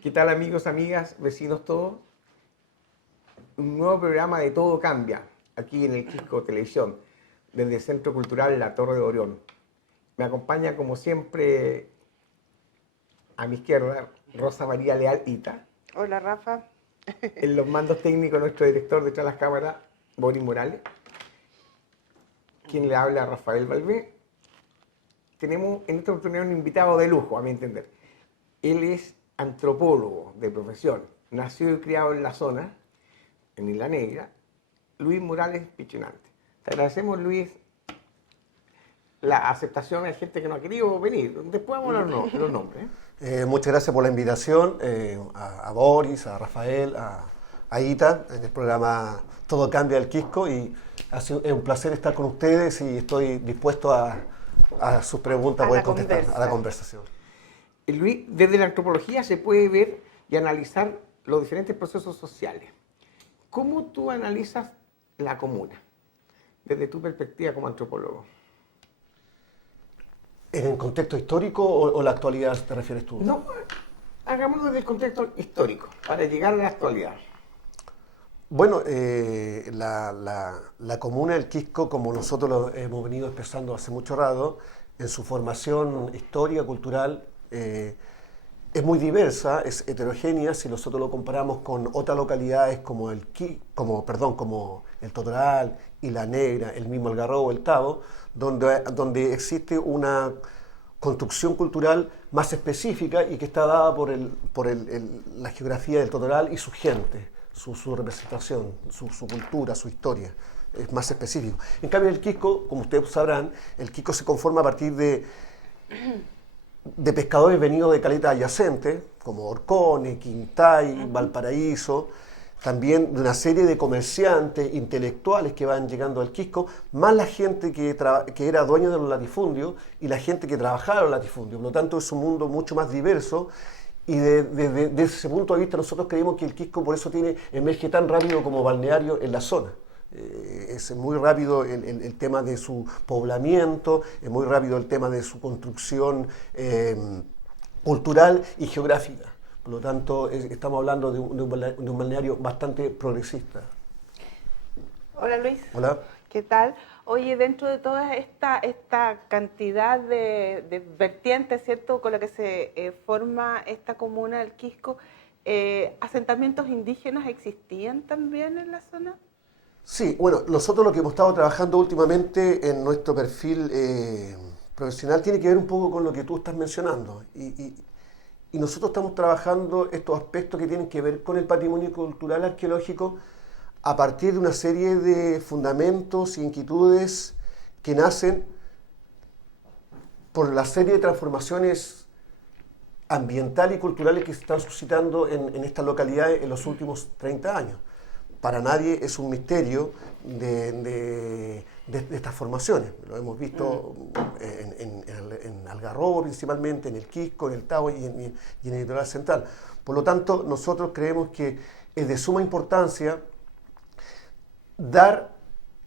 ¿Qué tal amigos, amigas, vecinos todos? Un nuevo programa de Todo Cambia, aquí en el Quisco Televisión, desde el Centro Cultural La Torre de Orión. Me acompaña como siempre a mi izquierda Rosa María Leal Ita. Hola Rafa. En los mandos técnicos nuestro director detrás de las cámaras, Boris Morales. Quien le habla, Rafael Valvé. Tenemos en esta oportunidad un invitado de lujo, a mi entender. Él es antropólogo de profesión, nacido y criado en la zona, en Isla Negra, Luis Morales Pichinante. Te agradecemos, Luis, la aceptación de gente que no ha querido venir. Después vamos a hablar los nombres. Muchas gracias por la invitación a Boris, a Rafael, a Ita, en el programa Todo Cambia del Quisco, y es un placer estar con ustedes y estoy dispuesto a sus preguntas, a poder contestar a la conversación. Luis, desde la antropología se puede ver y analizar los diferentes procesos sociales. ¿Cómo tú analizas la comuna, desde tu perspectiva como antropólogo? ¿En el contexto histórico o la actualidad te refieres tú? No, hagámoslo desde el contexto histórico, para llegar a la actualidad. Bueno, la comuna del Quisco, como nosotros lo hemos venido expresando hace mucho rato, en su formación histórica, cultural, es muy diversa, es heterogénea si nosotros lo comparamos con otras localidades como como el Totoral, Isla Negra, el mismo Algarrobo, el Tabo, donde existe una construcción cultural más específica y que está dada por la geografía del Totoral y su gente, su representación, su cultura, su historia. Es más específico. En cambio, el Quisco, como ustedes sabrán, el Quisco se conforma a partir de pescadores venidos de caletas adyacentes, como Orcones, Quintay, Valparaíso, también de una serie de comerciantes, intelectuales que van llegando al Quisco, más la gente que era dueña de los latifundios y la gente que trabajaba en los latifundios. Por lo tanto, es un mundo mucho más diverso. Y desde ese punto de vista nosotros creemos que el Quisco por eso emerge tan rápido como balneario en la zona. Es muy rápido el tema de su poblamiento, es muy rápido el tema de su construcción cultural y geográfica. Por lo tanto, estamos hablando de un balneario bastante progresista. Hola Luis. Hola. ¿Qué tal? Oye, dentro de toda esta cantidad de vertientes, ¿cierto?, con la que se forma esta comuna del Quisco, ¿asentamientos indígenas existían también en la zona? Sí, bueno, nosotros lo que hemos estado trabajando últimamente en nuestro perfil profesional tiene que ver un poco con lo que tú estás mencionando. Y nosotros estamos trabajando estos aspectos que tienen que ver con el patrimonio cultural arqueológico a partir de una serie de fundamentos y inquietudes que nacen por la serie de transformaciones ambientales y culturales que se están suscitando en estas localidades en los últimos 30 años. Para nadie es un misterio de estas formaciones. Lo hemos visto en Algarrobo principalmente, en el Quisco, en el Tabo y en el litoral central. Por lo tanto, nosotros creemos que es de suma importancia dar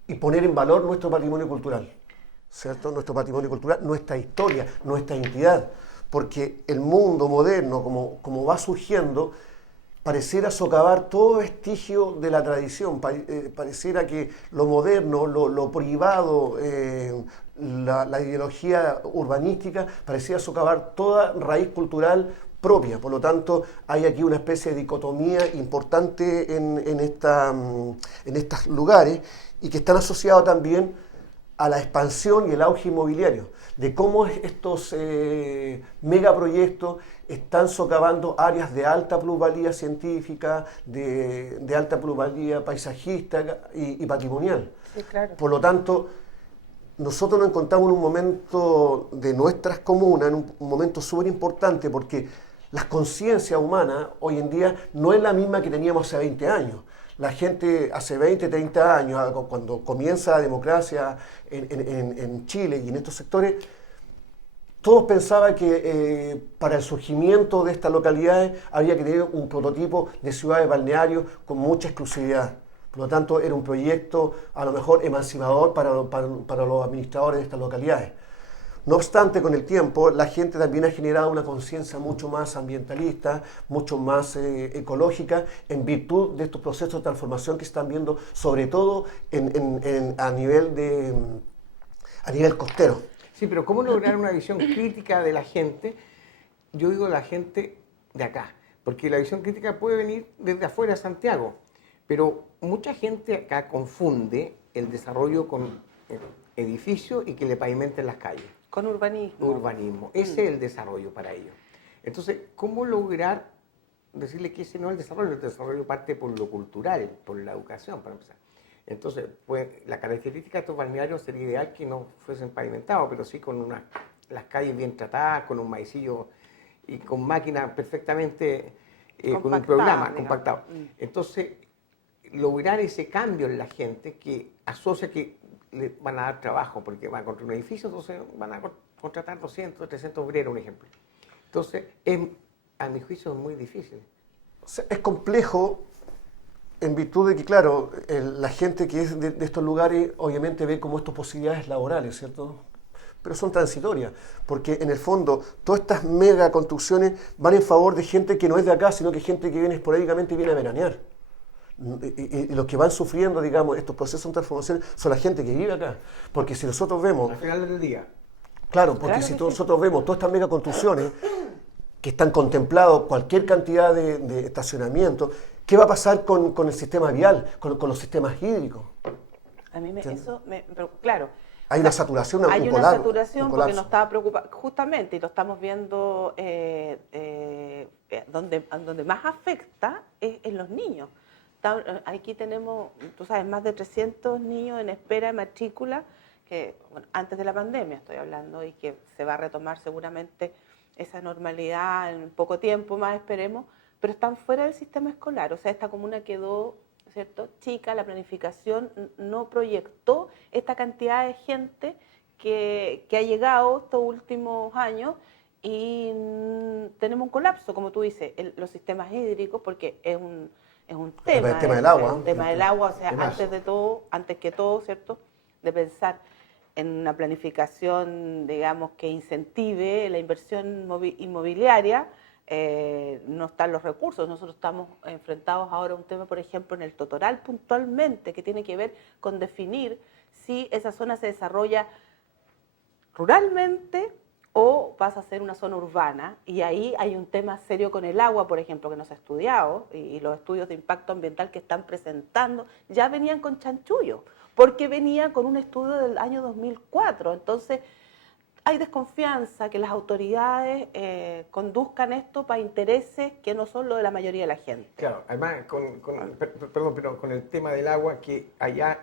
y poner en valor nuestro patrimonio cultural, ¿cierto? Nuestro patrimonio cultural, nuestra historia, nuestra identidad, porque el mundo moderno, como va surgiendo, pareciera socavar todo vestigio de la tradición, pareciera que lo moderno, lo privado, la ideología urbanística, pareciera socavar toda raíz cultural propia. Por lo tanto, hay aquí una especie de dicotomía importante en estos lugares y que están asociados también a la expansión y el auge inmobiliario, de cómo estos megaproyectos están socavando áreas de alta plusvalía científica, de alta plusvalía paisajista y patrimonial. Sí, claro. Por lo tanto, nosotros nos encontramos en un momento de nuestras comunas, en un momento súper importante, porque la conciencia humana hoy en día no es la misma que teníamos hace 20 años. La gente hace 20, 30 años, cuando comienza la democracia en Chile y en estos sectores, todos pensaban que para el surgimiento de estas localidades había que tener un prototipo de ciudades balnearios con mucha exclusividad. Por lo tanto, era un proyecto a lo mejor emancipador para los administradores de estas localidades. No obstante, con el tiempo, la gente también ha generado una conciencia mucho más ambientalista, mucho más ecológica, en virtud de estos procesos de transformación que se están viendo, sobre todo a nivel costero. Sí, pero ¿cómo lograr una visión crítica de la gente? Yo digo la gente de acá, porque la visión crítica puede venir desde afuera de Santiago, pero mucha gente acá confunde el desarrollo con edificios y que le pavimenten las calles. Con urbanismo. Urbanismo. Ese es el desarrollo para ellos. Entonces, ¿cómo lograr decirle que ese no es el desarrollo parte por lo cultural, por la educación, para empezar? Entonces, pues, la característica de estos balnearios sería ideal que no fuesen pavimentados, pero sí con las calles bien tratadas, con un maicillo y con máquinas perfectamente, con un programa digamos. compactado. Entonces, lograr ese cambio en la gente que asocia que le van a dar trabajo, porque van a construir un edificio, entonces van a contratar 200, 300 obreros, un ejemplo. Entonces, a mi juicio es muy difícil. O sea, es complejo en virtud de que, claro, la gente que es de estos lugares obviamente ve como estas posibilidades laborales, ¿cierto? Pero son transitorias, porque en el fondo todas estas mega construcciones van en favor de gente que no es de acá, sino que gente que viene esporádicamente y viene a veranear. Y los que van sufriendo, digamos, estos procesos de transformación son la gente que vive acá. Porque si nosotros vemos... Al final del día. Claro, porque Claro si que sí. nosotros vemos todas estas mega construcciones que están contemplados cualquier cantidad de estacionamiento, ¿qué va a pasar con el sistema vial, con los sistemas hídricos? A mí ¿Entiendes? pero claro. Hay una saturación, Hay un una colapso, saturación un porque colapso. nos estaba preocupando, justamente, y lo estamos viendo, donde más afecta es en los niños. Aquí tenemos, tú sabes, más de 300 niños en espera de matrícula, que bueno, antes de la pandemia estoy hablando, y que se va a retomar seguramente esa normalidad en poco tiempo más, esperemos, pero están fuera del sistema escolar. O sea, esta comuna quedó, ¿cierto?, chica, la planificación no proyectó esta cantidad de gente que ha llegado estos últimos años, y tenemos un colapso, como tú dices, los sistemas hídricos, porque es un tema. El tema del agua. El tema del agua, o sea, Temazo. antes que todo, ¿cierto?, de pensar en una planificación, digamos, que incentive la inversión inmobiliaria, no están los recursos. Nosotros estamos enfrentados ahora a un tema, por ejemplo, en el Totoral puntualmente, que tiene que ver con definir si esa zona se desarrolla ruralmente o pasa a ser una zona urbana, y ahí hay un tema serio con el agua, por ejemplo, que no se ha estudiado, y los estudios de impacto ambiental que están presentando ya venían con chanchullo, porque venía con un estudio del año 2004. Entonces, hay desconfianza que las autoridades conduzcan esto para intereses que no son los de la mayoría de la gente. Claro, además, perdón, pero con el tema del agua, que allá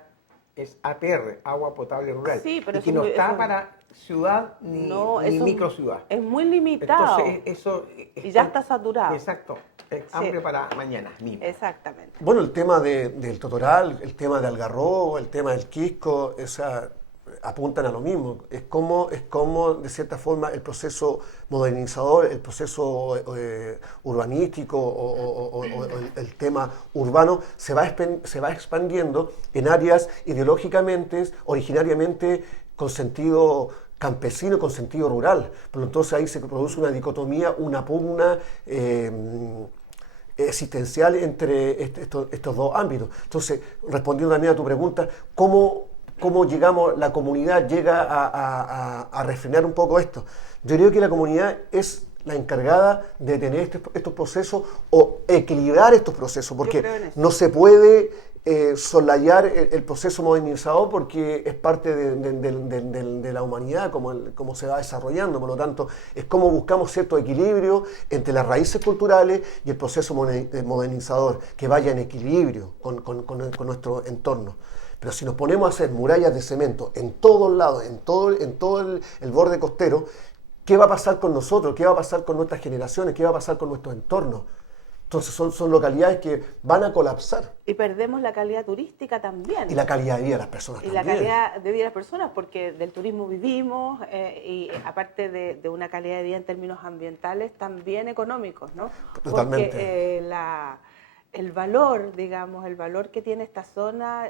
es APR, agua potable rural, Sí, pero y que eso no es está muy- para ciudad ni microciudad. Es muy limitado. Entonces, eso... Y ya está saturado. Exacto, es Sí. hambre para mañana mismo. Exactamente. Bueno, el tema del Totoral, el tema de Algarrobo, el tema del Quisco, apuntan a lo mismo. Es como, de cierta forma, el proceso modernizador, el proceso urbanístico o el tema urbano se va expandiendo en áreas ideológicamente, originariamente con sentido campesino, con sentido rural. Por lo entonces ahí se produce una dicotomía, una pugna existencial entre estos dos ámbitos. Entonces, respondiendo también a tu pregunta, ¿cómo la comunidad llega a refrenar un poco esto? Yo creo que la comunidad es la encargada de tener estos procesos o equilibrar estos procesos, porque creo en eso. no se puede soslayar el proceso modernizador porque es parte de la humanidad, como se va desarrollando. Por lo tanto, es como buscamos cierto equilibrio entre las raíces culturales y el proceso modernizador, que vaya en equilibrio con nuestro entorno. Pero si nos ponemos a hacer murallas de cemento en todos lados, en todo el borde costero, ¿qué va a pasar con nosotros? ¿Qué va a pasar con nuestras generaciones? ¿Qué va a pasar con nuestro entorno? Entonces son localidades que van a colapsar. Y perdemos la calidad turística también. Y la calidad de vida de las personas Y también. la calidad de vida de las personas, porque del turismo vivimos, y aparte de una calidad de vida en términos ambientales, también económicos, ¿no? Totalmente. Porque el valor, digamos, el valor que tiene esta zona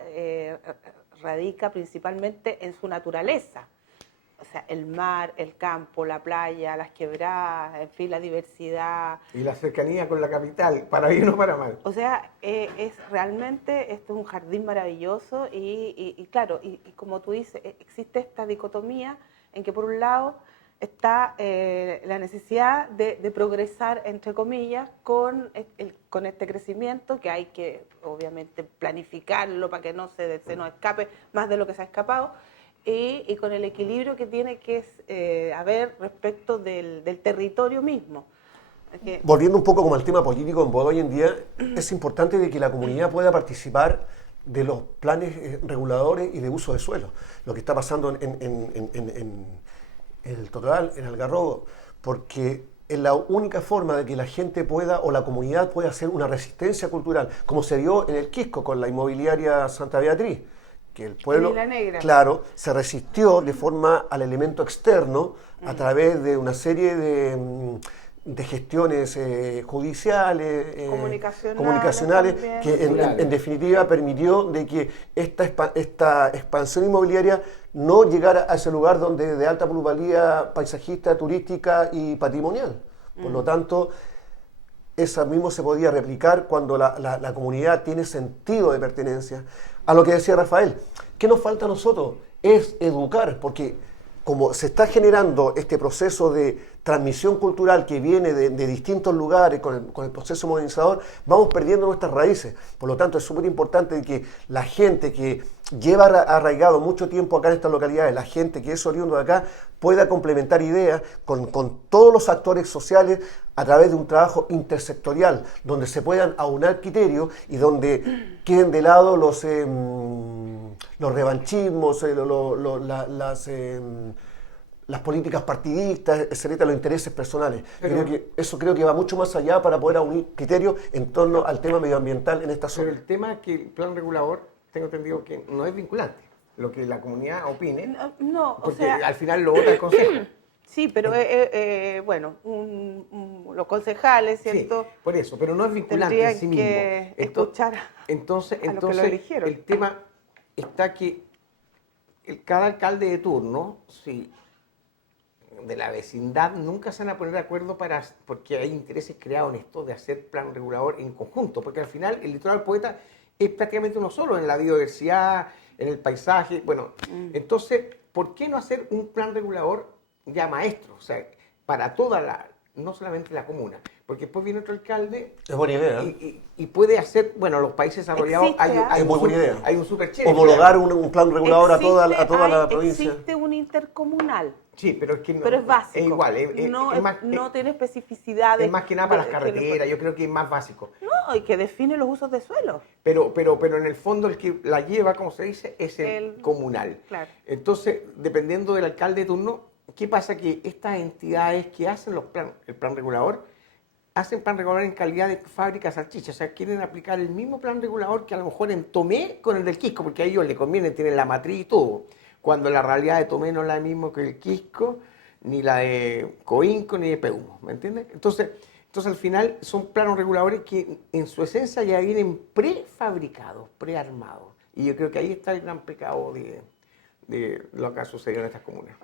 radica principalmente en su naturaleza. O sea, el mar, el campo, la playa, las quebradas, en fin, la diversidad. Y la cercanía con la capital, para bien o para mal. O sea, es realmente, esto es un jardín maravilloso y claro, y como tú dices, existe esta dicotomía en que por un lado está la necesidad de progresar, entre comillas, con este crecimiento que hay que obviamente planificarlo para que no se nos escape más de lo que se ha escapado, y con el equilibrio que tiene que haber respecto del territorio mismo. Que, Volviendo un poco como al tema político en boga hoy en día, es importante de que la comunidad pueda participar de los planes reguladores y de uso de suelo. Lo que está pasando en el Totoral, en Algarrobo, porque es la única forma de que la gente pueda o la comunidad pueda hacer una resistencia cultural, como se vio en el Quisco con la inmobiliaria Santa Beatriz, que el pueblo, Isla Negra. claro, se resistió de forma al elemento externo a través de una serie de gestiones judiciales, Comunicacionales que también. en definitiva permitió de que esta expansión inmobiliaria no llegara a ese lugar donde de alta plusvalía paisajista, turística y patrimonial. Por lo tanto, eso mismo se podía replicar cuando la comunidad tiene sentido de pertenencia. A lo que decía Rafael, ¿qué nos falta a nosotros? Es educar, porque como se está generando este proceso de transmisión cultural que viene de distintos lugares con el proceso modernizador, vamos perdiendo nuestras raíces. Por lo tanto, es súper importante que la gente que lleva arraigado mucho tiempo acá en estas localidades, la gente que es oriundo de acá, pueda complementar ideas con todos los actores sociales a través de un trabajo intersectorial, donde se puedan aunar criterios y donde queden de lado los revanchismos, las políticas partidistas, etcétera, los intereses personales. Eso creo que va mucho más allá para poder unir criterios en torno al tema medioambiental en esta Pero zona. el tema es que el plan regulador, tengo entendido que no es vinculante. Lo que la comunidad opine, no, o porque sea, al final lo vota el consejo. sí, pero bueno, los concejales, ¿cierto? Sí, por eso, pero no es vinculante Tendrían en sí mismo. que escuchar Entonces, a los que lo eligieron. el tema está que cada alcalde de turno, si de la vecindad nunca se van a poner de acuerdo porque hay intereses creados en esto de hacer plan regulador en conjunto, porque al final el litoral poeta es prácticamente uno solo en la biodiversidad, en el paisaje, bueno, entonces, ¿por qué no hacer un plan regulador ya maestro? O sea, para no solamente la comuna, porque después viene otro alcalde Es buena idea. y puede hacer, bueno, los países desarrollados Existe, Es muy buena idea. hay un super chévere. Homologar un plan regulador a toda la provincia. Existe un intercomunal, Sí, pero es que no, pero es básico. es igual, no tiene especificidades. es más que nada para las carreteras, yo creo que es más básico. No, y que define los usos de suelo. Pero en el fondo el que la lleva, como se dice, es el comunal. Claro. Entonces, dependiendo del alcalde de turno, ¿qué pasa? Que estas entidades que hacen el plan regulador, hacen plan regulador en calidad de fábrica de salchichas. O sea, quieren aplicar el mismo plan regulador que a lo mejor en Tomé con el del Quisco, porque a ellos les conviene, tienen la matriz y todo. Cuando la realidad de Tomé no es la misma que el Quisco, ni la de Coinco, ni de Peumo, ¿me entiendes? Entonces al final son planos reguladores que en su esencia ya vienen prefabricados, prearmados. Y yo creo que ahí está el gran pecado de lo que ha sucedido en estas comunas.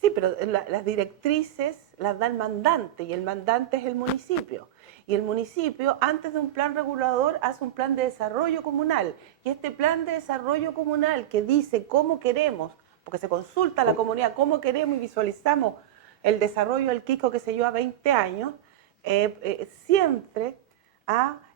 Sí, pero las directrices las da el mandante y el mandante es el municipio. Y el municipio, antes de un plan regulador, hace un plan de desarrollo comunal. Y este plan de desarrollo comunal que dice cómo queremos, porque se consulta a la comunidad cómo queremos y visualizamos el desarrollo del Quisco que se lleva 20 años, siempre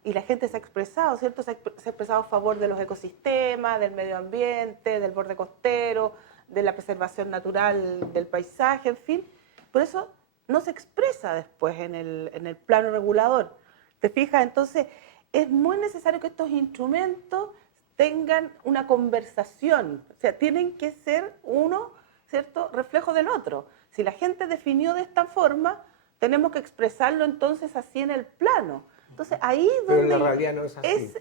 y la gente se ha expresado, ¿cierto? Se ha expresado a favor de los ecosistemas, del medio ambiente, del borde costero, de la preservación natural del paisaje, en fin. Por eso no se expresa después en el plano regulador. ¿Te fijas? Entonces, es muy necesario que estos instrumentos tengan una conversación. O sea, tienen que ser uno, ¿cierto?, reflejo del otro. Si la gente definió de esta forma, tenemos que expresarlo entonces así en el plano. Entonces, ahí Pero donde... en la realidad no es así.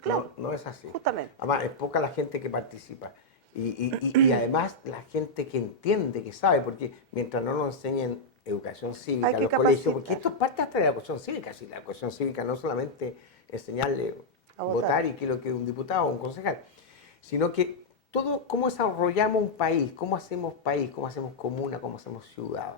Claro, no es así. justamente. Además, es poca la gente que participa. Y además la gente que entiende, que sabe, porque mientras no nos enseñen educación cívica Hay en que los colegios, capacitar. porque esto es parte hasta de la educación cívica, si la educación cívica no solamente enseñarle A votar votar. y qué es lo que es un diputado o un concejal, sino que todo cómo desarrollamos un país, cómo hacemos comuna, cómo hacemos ciudad.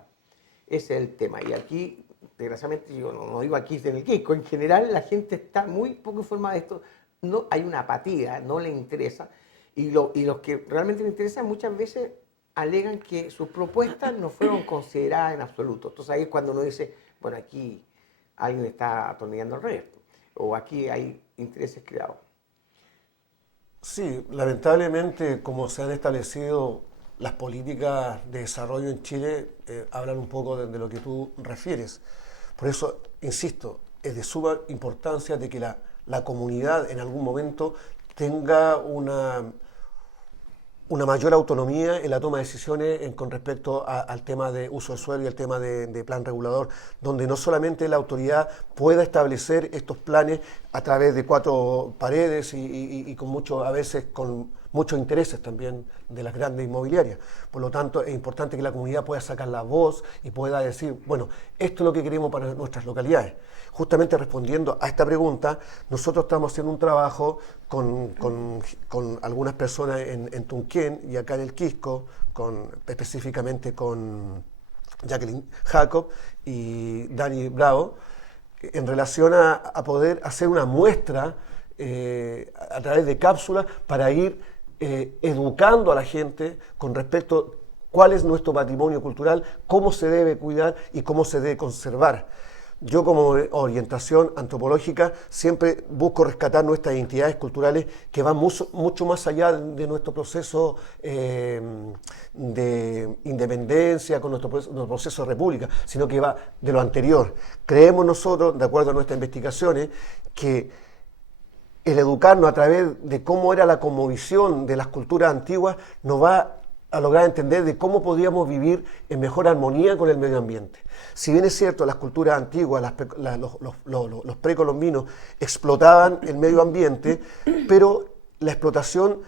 Ese es el tema. Y aquí, desgraciadamente, yo no digo aquí en el Quisco, en general la gente está muy poco informada de esto. No, hay una apatía, no le interesa. Y los que realmente le interesan muchas veces alegan que sus propuestas no fueron consideradas en absoluto. Entonces ahí es cuando uno dice, bueno, aquí alguien está atornillando al revés, o aquí hay intereses creados. Sí, lamentablemente, como se han establecido las políticas de desarrollo en Chile, hablan un poco de lo que tú refieres. Por eso, insisto, es de suma importancia de que la comunidad en algún momento tenga una mayor autonomía en la toma de decisiones con respecto al tema de uso del suelo y al tema de plan regulador, donde no solamente la autoridad pueda establecer estos planes a través de cuatro paredes y con a veces con muchos intereses también de las grandes inmobiliarias. Por lo tanto, es importante que la comunidad pueda sacar la voz y pueda decir, bueno, esto es lo que queremos para nuestras localidades. Justamente respondiendo a esta pregunta, nosotros estamos haciendo un trabajo con algunas personas en Tunquén y acá en el Quisco, específicamente con Jacqueline Jacob y Dani Bravo, en relación a poder hacer una muestra a través de cápsulas para ir educando a la gente con respecto a cuál es nuestro patrimonio cultural, cómo se debe cuidar y cómo se debe conservar. Yo como orientación antropológica siempre busco rescatar nuestras identidades culturales que van mucho más allá de nuestro proceso de independencia, con nuestro proceso de república, sino que va de lo anterior. Creemos nosotros, de acuerdo a nuestras investigaciones, que el educarnos a través de cómo era la cosmovisión de las culturas antiguas nos va a lograr entender de cómo podíamos vivir en mejor armonía con el medio ambiente. Si bien es cierto, las culturas antiguas, los precolombinos explotaban el medio ambiente, pero la explotación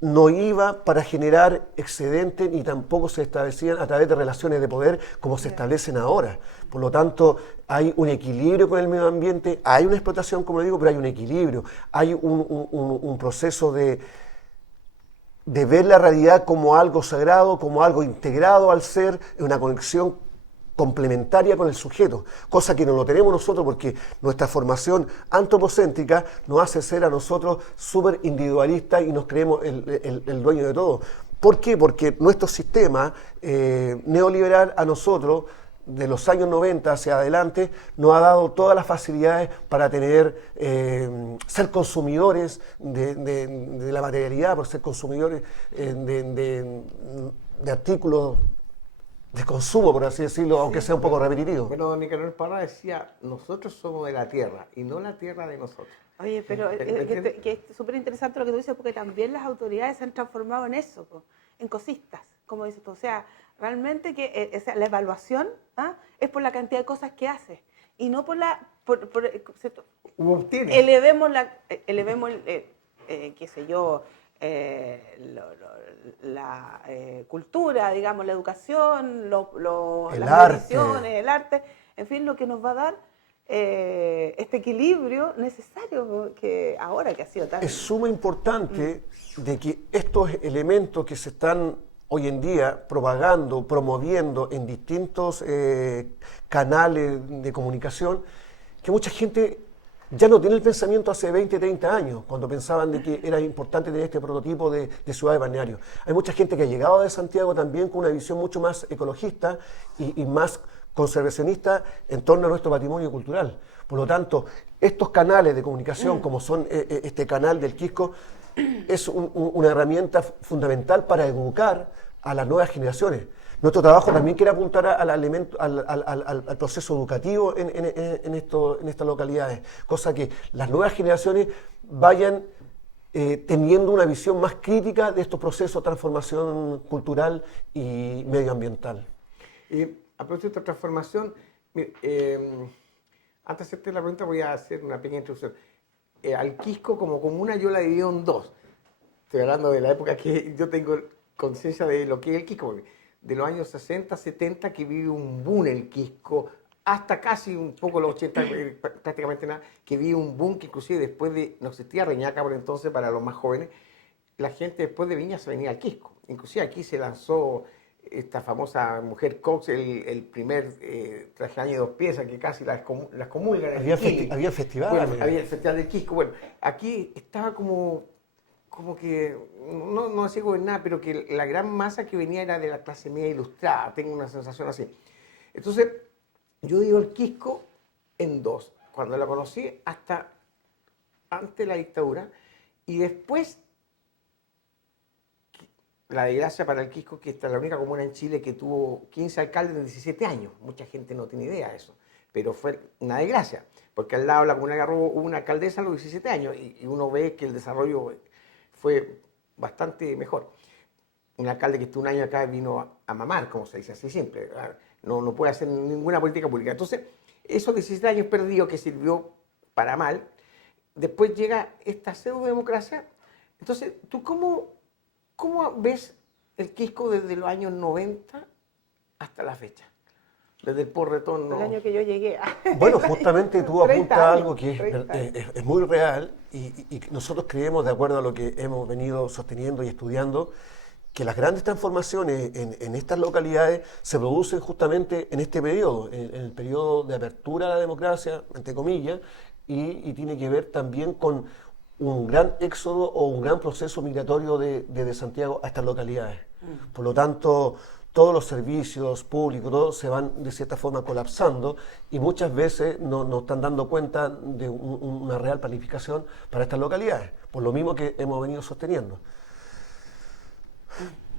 no iba para generar excedentes ni tampoco se establecían a través de relaciones de poder como se establecen ahora. Por lo tanto, hay un equilibrio con el medio ambiente, hay una explotación, como le digo, pero hay un equilibrio, hay un proceso de ver la realidad como algo sagrado, como algo integrado al ser, una conexión complementaria con el sujeto, cosa que no lo tenemos nosotros porque nuestra formación antropocéntrica nos hace ser a nosotros súper individualistas y nos creemos el dueño de todo. ¿Por qué? Porque nuestro sistema neoliberal a nosotros, de los años 90 hacia adelante, nos ha dado todas las facilidades para ser consumidores de la materialidad, por ser consumidores de artículos de consumo, por así decirlo, aunque sea un poco repetitivo. Bueno, don Nicanor Parra decía, nosotros somos de la tierra y no la tierra de nosotros. Oye, pero que es súper interesante lo que tú dices, porque también las autoridades se han transformado en eso, en cosistas, como dices tú. O sea, realmente que la evaluación es por la cantidad de cosas que haces y no por la... elevemos qué sé yo, la cultura, digamos, la educación, las tradiciones, el arte, en fin, lo que nos va a dar este equilibrio necesario que ahora que ha sido tan... Es sumamente importante de que estos elementos que se están hoy en día propagando, promoviendo en distintos canales de comunicación, que mucha gente ya no tiene el pensamiento hace 20, 30 años, cuando pensaban de que era importante tener este prototipo de ciudad de balneario. Hay mucha gente que ha llegado de Santiago también con una visión mucho más ecologista y más conservacionista en torno a nuestro patrimonio cultural. Por lo tanto, estos canales de comunicación, como son este canal del Quisco, es una herramienta fundamental para educar a las nuevas generaciones. Nuestro trabajo también quiere apuntar al proceso educativo en estas localidades, cosa que las nuevas generaciones vayan teniendo una visión más crítica de estos procesos de transformación cultural y medioambiental. A propósito de transformación, antes de hacerte la pregunta voy a hacer una pequeña introducción. Al Quisco como comuna yo la divido en dos. Estoy hablando de la época que yo tengo conciencia de lo que es el Quisco, de los años 60, 70, que vive un boom el Quisco, hasta casi un poco los 80, prácticamente nada, que vive un boom que inclusive después de, no existía Reñaca por entonces para los más jóvenes, la gente después de Viña se venía al Quisco. Inclusive aquí se lanzó esta famosa mujer Cox, el primer traje de baño de 2 piezas que casi las comulgan. en Iquique. Había festivales. Bueno, había el Festival del Quisco. Bueno, aquí estaba como que, no así gobernada, pero que la gran masa que venía era de la clase media ilustrada. Tengo una sensación así. Entonces, yo digo el Quisco en 2. Cuando la conocí hasta antes de la dictadura y después la desgracia para el Quisco, que esta es la única comuna en Chile que tuvo 15 alcaldes en 17 años. Mucha gente no tiene idea de eso, pero fue una desgracia, porque al lado de la comuna de Garrobo hubo una alcaldesa a los 17 años y uno ve que el desarrollo fue bastante mejor. Un alcalde que estuvo un año acá vino a mamar, como se dice así siempre, no puede hacer ninguna política pública. Entonces, esos 17 años perdidos que sirvió para mal, después llega esta pseudo-democracia. Entonces, ¿tú cómo ves el Quisco desde los años 90 hasta la fecha? Desde el Porretón. El año que yo llegué. Bueno, justamente tú 30 apuntas años, algo que 30 es muy real y nosotros creemos, de acuerdo a lo que hemos venido sosteniendo y estudiando, que las grandes transformaciones en estas localidades se producen justamente en este periodo, en el periodo de apertura a la democracia, entre comillas, y tiene que ver también con un gran éxodo o un gran proceso migratorio de Santiago a estas localidades. Por lo tanto, todos los servicios públicos, todos se van de cierta forma colapsando y muchas veces no están dando cuenta de una real planificación para estas localidades, por lo mismo que hemos venido sosteniendo.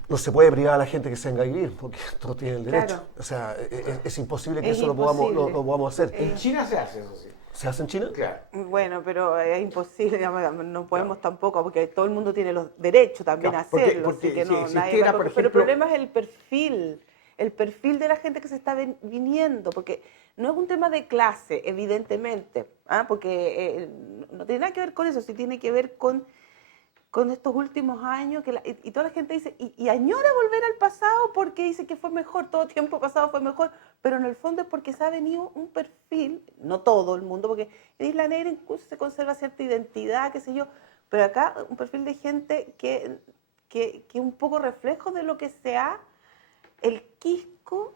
No se puede privar a la gente que se venga a vivir, porque todos tienen el derecho. Claro. O sea, es imposible que Es eso lo podamos hacer. En China se hace eso, sí. ¿Se hace en China? Claro. Bueno, pero es imposible, digamos, no podemos tampoco, porque todo el mundo tiene los derechos también Claro, a hacerlo, porque así que si no, existiera, nadie va a- por Pero el ejemplo- problema es el perfil de la gente que se está viniendo, porque no es un tema de clase, evidentemente, porque no tiene nada que ver con eso, sí tiene que ver con estos últimos años, y toda la gente dice, y añora volver al pasado porque dice que fue mejor, todo tiempo pasado fue mejor, pero en el fondo es porque se ha venido un perfil, no todo el mundo, porque en Isla Negra incluso se conserva cierta identidad, qué sé yo, pero acá un perfil de gente que es un poco reflejo de lo que sea el Quisco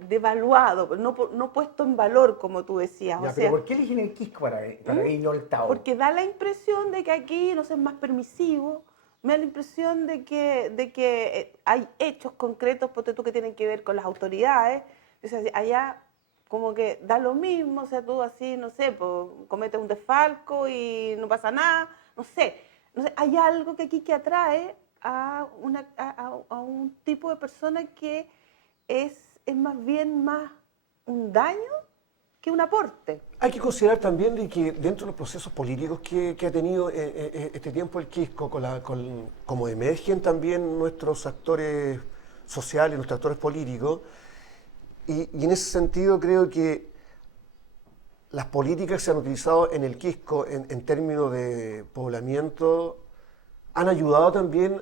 devaluado, no puesto en valor, como tú decías. Ya, o pero sea, ¿por qué eligen el Quisco para ir y no el Tao? porque da la impresión de que aquí, no sé, es más permisivo, me da la impresión de que hay hechos concretos, ponte tú, que tienen que ver con las autoridades. O sea, allá como que da lo mismo, o sea, tú así, no sé, pues, cometes un desfalco y no pasa nada, no sé. Hay algo que aquí que atrae a un tipo de persona que es más bien más un daño que un aporte. Hay que considerar también de que dentro de los procesos políticos que ha tenido este tiempo el Quisco, como emergen también nuestros actores sociales, nuestros actores políticos, y en ese sentido creo que las políticas que se han utilizado en el Quisco en términos de poblamiento han ayudado también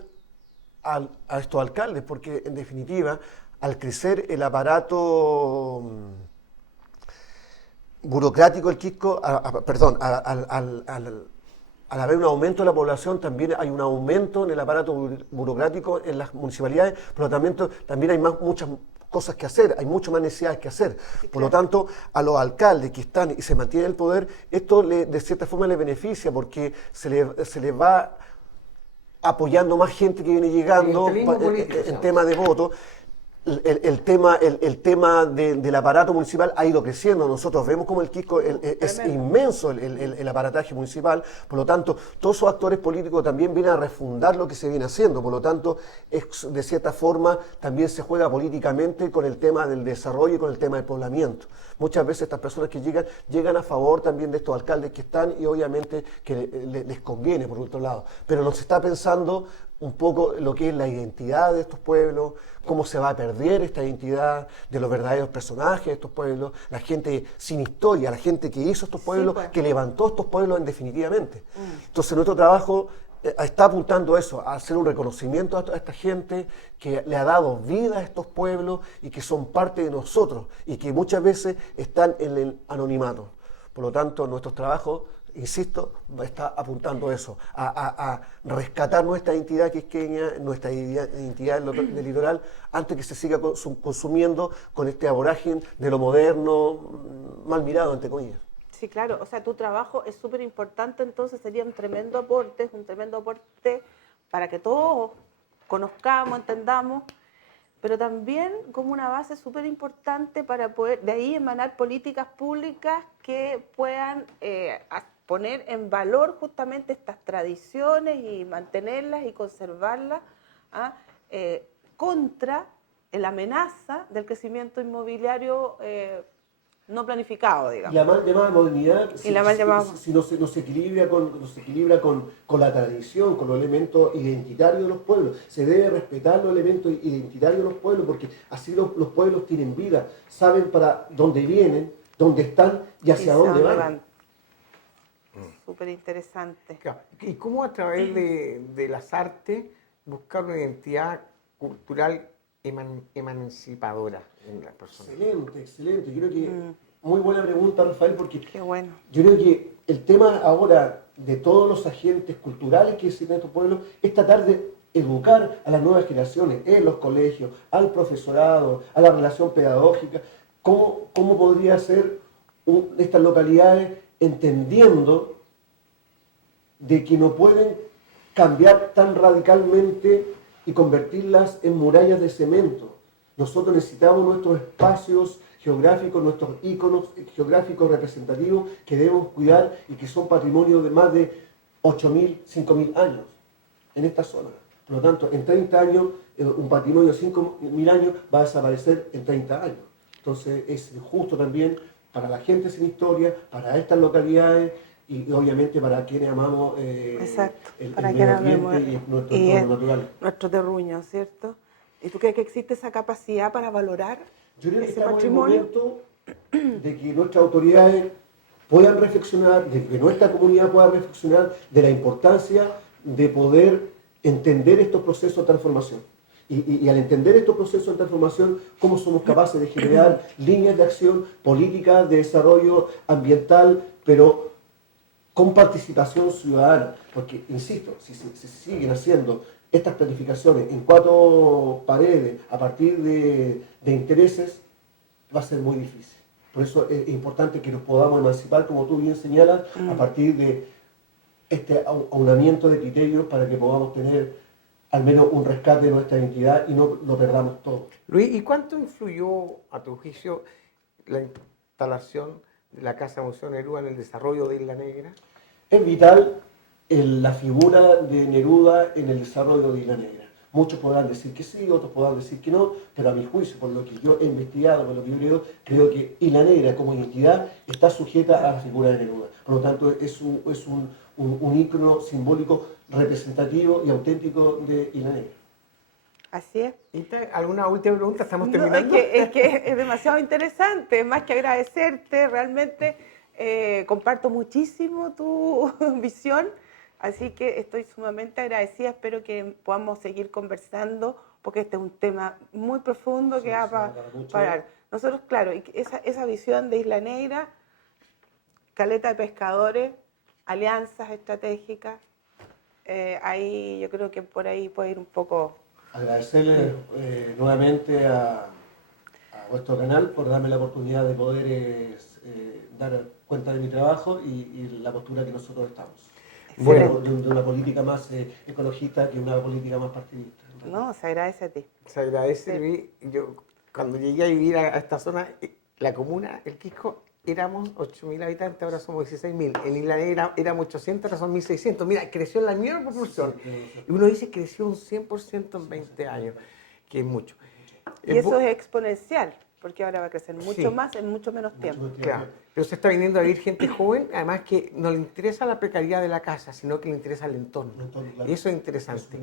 a estos alcaldes, porque en definitiva, al crecer el aparato burocrático del Quisco, al haber un aumento de la población, también hay un aumento en el aparato burocrático en las municipalidades, por lo tanto, también hay muchas cosas que hacer, hay mucho más necesidades que hacer. Sí, por lo claro. tanto, a los alcaldes que están y se mantienen en el poder, esto de cierta forma les beneficia, porque se les va apoyando más gente que viene llegando Clientelismo político, en tema de voto. El tema del aparato municipal ha ido creciendo. Nosotros vemos como el Quisco es Tremendo. inmenso el aparataje municipal. Por lo tanto, todos esos actores políticos también vienen a refundar lo que se viene haciendo. Por lo tanto, de cierta forma también se juega políticamente con el tema del desarrollo y con el tema del poblamiento. Muchas veces estas personas que llegan a favor también de estos alcaldes que están y obviamente que les conviene por otro lado. Pero no se está pensando un poco lo que es la identidad de estos pueblos, cómo se va a perder esta identidad de los verdaderos personajes de estos pueblos, la gente sin historia, la gente que hizo estos pueblos, pues. que levantó estos pueblos definitivamente. Entonces nuestro trabajo está apuntando a eso, a hacer un reconocimiento a esta gente que le ha dado vida a estos pueblos y que son parte de nosotros y que muchas veces están en el anonimato. Por lo tanto, nuestros trabajos, insisto, está apuntando a eso, a rescatar nuestra identidad quisqueña, nuestra identidad del litoral, antes que se siga consumiendo con este vorágine de lo moderno, mal mirado, entre comillas. Sí, claro, o sea, tu trabajo es súper importante, entonces sería un tremendo aporte, es un tremendo aporte para que todos conozcamos, entendamos, pero también como una base súper importante para poder de ahí emanar políticas públicas que puedan poner en valor justamente estas tradiciones y mantenerlas y conservarlas contra la amenaza del crecimiento inmobiliario no planificado, digamos. Y la mal llamada modernidad, Y la mal llamada... si no se equilibra con la tradición, con los elementos identitarios de los pueblos. Se debe respetar los elementos identitarios de los pueblos, porque así los pueblos tienen vida, saben para dónde vienen, dónde están y hacia dónde van. Súper interesante. Claro. ¿Y cómo a través de las artes buscar una identidad cultural emancipadora en las personas? Excelente, excelente. Yo creo que muy buena pregunta, Rafael, porque Qué bueno. yo creo que el tema ahora de todos los agentes culturales que existen en estos pueblos es tratar de educar a las nuevas generaciones, en los colegios, al profesorado, a la relación pedagógica, cómo podría ser estas localidades entendiendo de que no pueden cambiar tan radicalmente y convertirlas en murallas de cemento. Nosotros necesitamos nuestros espacios geográficos, nuestros íconos geográficos representativos que debemos cuidar y que son patrimonio de más de 8.000, 5.000 años en esta zona. Por lo tanto, en 30 años, un patrimonio de 5.000 años va a desaparecer en 30 años. Entonces es justo también para la gente sin historia, para estas localidades y obviamente para quienes amamos el medio ambiente y nuestro entorno natural. Nuestro terruño, ¿cierto? ¿Y tú crees que existe esa capacidad para valorar Yo creo que ese estamos patrimonio? en el momento de que nuestras autoridades puedan reflexionar, de que nuestra comunidad pueda reflexionar de la importancia de poder entender estos procesos de transformación. Y al entender estos procesos de transformación, cómo somos capaces de generar líneas de acción, políticas de desarrollo ambiental, pero con participación ciudadana. Porque, insisto, si se siguen haciendo estas planificaciones en 4 paredes a partir de intereses, va a ser muy difícil. Por eso es importante que nos podamos emancipar, como tú bien señalas, a partir de este aunamiento de criterios para que podamos tener al menos un rescate de nuestra identidad y no lo perdamos todo. Luis, ¿y cuánto influyó, a tu juicio, la instalación de la Casa Museo Neruda en el desarrollo de Isla Negra? Es vital la figura de Neruda en el desarrollo de Isla Negra. Muchos podrán decir que sí, otros podrán decir que no, pero a mi juicio, por lo que yo he investigado, por lo que yo creo que Isla Negra como identidad está sujeta a la figura de Neruda. Por lo tanto, es un ícono simbólico representativo y auténtico de Isla Negra. Así es. ¿Alguna última pregunta? ¿Estamos No, terminando? es que es demasiado interesante, más que agradecerte, realmente comparto muchísimo tu visión, así que estoy sumamente agradecida, espero que podamos seguir conversando, porque este es un tema muy profundo que va para parar. Nosotros, claro, esa visión de Isla Negra, caleta de pescadores, alianzas estratégicas, ahí yo creo que por ahí puede ir un poco. Agradecerle nuevamente a vuestro canal por darme la oportunidad de poder dar cuenta de mi trabajo y la postura que nosotros estamos. Bueno, de una política más ecologista que una política más partidista. No, se agradece a ti. Se agradece, Luis. Yo, cuando llegué a vivir a esta zona, la comuna, el Quisco, éramos 8.000 habitantes, ahora somos 16.000. En Isla Negra éramos 800, ahora son 1.600. Mira, creció en la misma proporción. Y uno dice que creció un 100% en 20 años, que es mucho. Y eso es exponencial, porque ahora va a crecer mucho Sí. más en mucho menos tiempo. Claro, pero se está viniendo a vivir gente joven, además que no le interesa la precariedad de la casa, sino que le interesa el entorno. Claro. Y eso es interesante.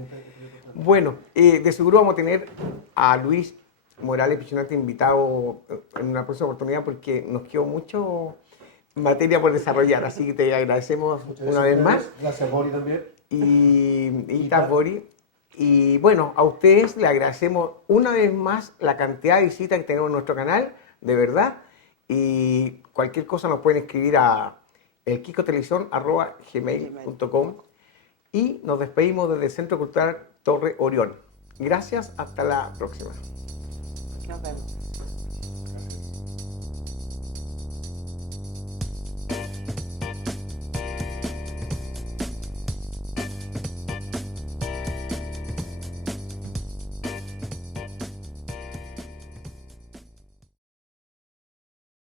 Bueno, de seguro vamos a tener a Luis Morales Pichonate invitado en una próxima oportunidad porque nos quedó mucho materia por desarrollar, así que te agradecemos una vez más. Gracias, Bori, también. Y Bori. Y bueno, a ustedes le agradecemos una vez más la cantidad de visitas que tenemos en nuestro canal, de verdad. Y cualquier cosa nos pueden escribir a elquiscotelevisión@gmail.com y nos despedimos desde el Centro Cultural Torre Orión. Gracias, hasta la próxima. Nos vemos.